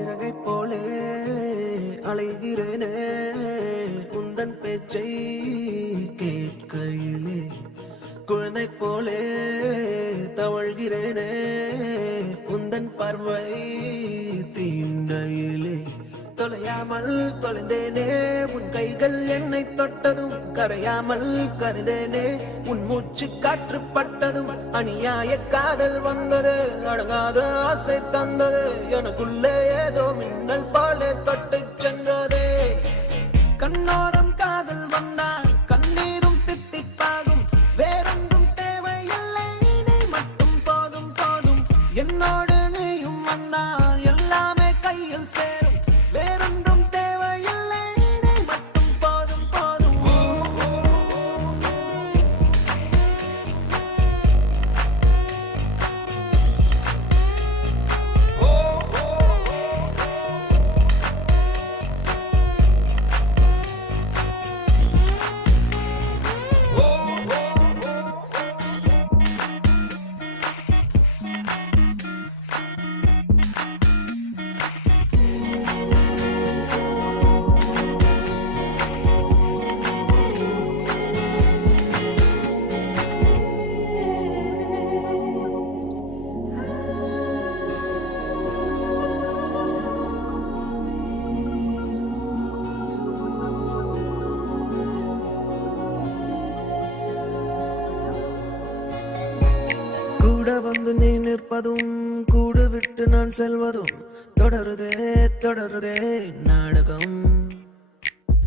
இறகை போலே அலைகிறேனே உந்தன் பேச்சை கேட்கையிலே, குழந்தை போலே தவழ்கிறேனே உந்தன் பார்வை தீண்டையிலே, தொலையாமல் தொலைந்தேனே உன் கைகள் என்னை தொட்டதும், கரையாமல் கருதேனே உன் மூச்சு காற்று பட்டதும், அநியாய காதல் வந்தது அடங்காத ஆசை தந்தது, எனக்குள்ளே ஏதோ மின்னல் போலே தொட்டு சென்றதே. கண்ணோரம் காதல் வந்தால் கண்ணீரும் தித்திப்பாகும், வேறொன்றும் தேவையில்லை நீ மட்டும் போதும் போதும், என்னோடு நீயும் வந்தால் எல்லாமே கையில் சேரும், வேறொன்றும் தேவையில்லை நீ மட்டும் போதும் போதும். கூட வந்து நீ நிற்பதும் கூட விட்டு நான் செல்வதும், தொடருதே தொடருதே நாடகம்,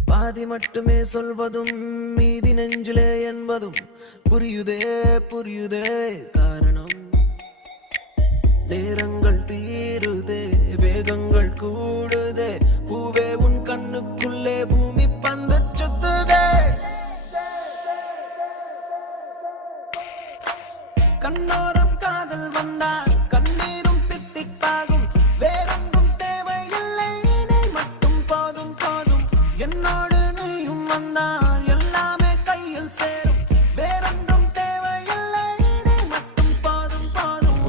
பாதி மட்டுமே சொல்வதும் மீதி நெஞ்சிலே என்பதும், புரியுதே புரியுதே காரணம், நேரங்கள் தீருதே வேகங்கள் கூடுதே, பூவே உன் கண்ணுக்குள்ளே பூமி பந்து சுத்துதே. கண்ணோரம் காதல் வந்தால் கண்ணீரும் தித்திப்பாகும், வேறொன்றும் தேவையில்லை நீ மட்டும் போதும் போதும், என்னோடு நீயும் வந்தால் எல்லாமே கையில் சேரும், வேறொன்றும் தேவையில்லை நீ மட்டும் போதும் போதும்.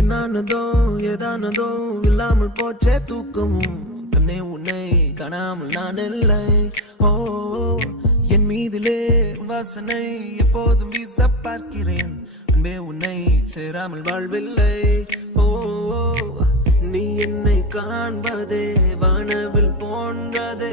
என்னானதோ ஏதானதோ இல்லாமல் போச்சே தூக்கமும், கண்ணே உன்னை காணாமல் நான் இல்லை. ஓ என் மீதிலே வாசனை எப்போதும் வீச பார்க்கிறேன், அன்பே உன்னை சேராமல் வாழ்வில்லை. ஓ நீ என்னை காண்பதே வானவில் போன்றதே,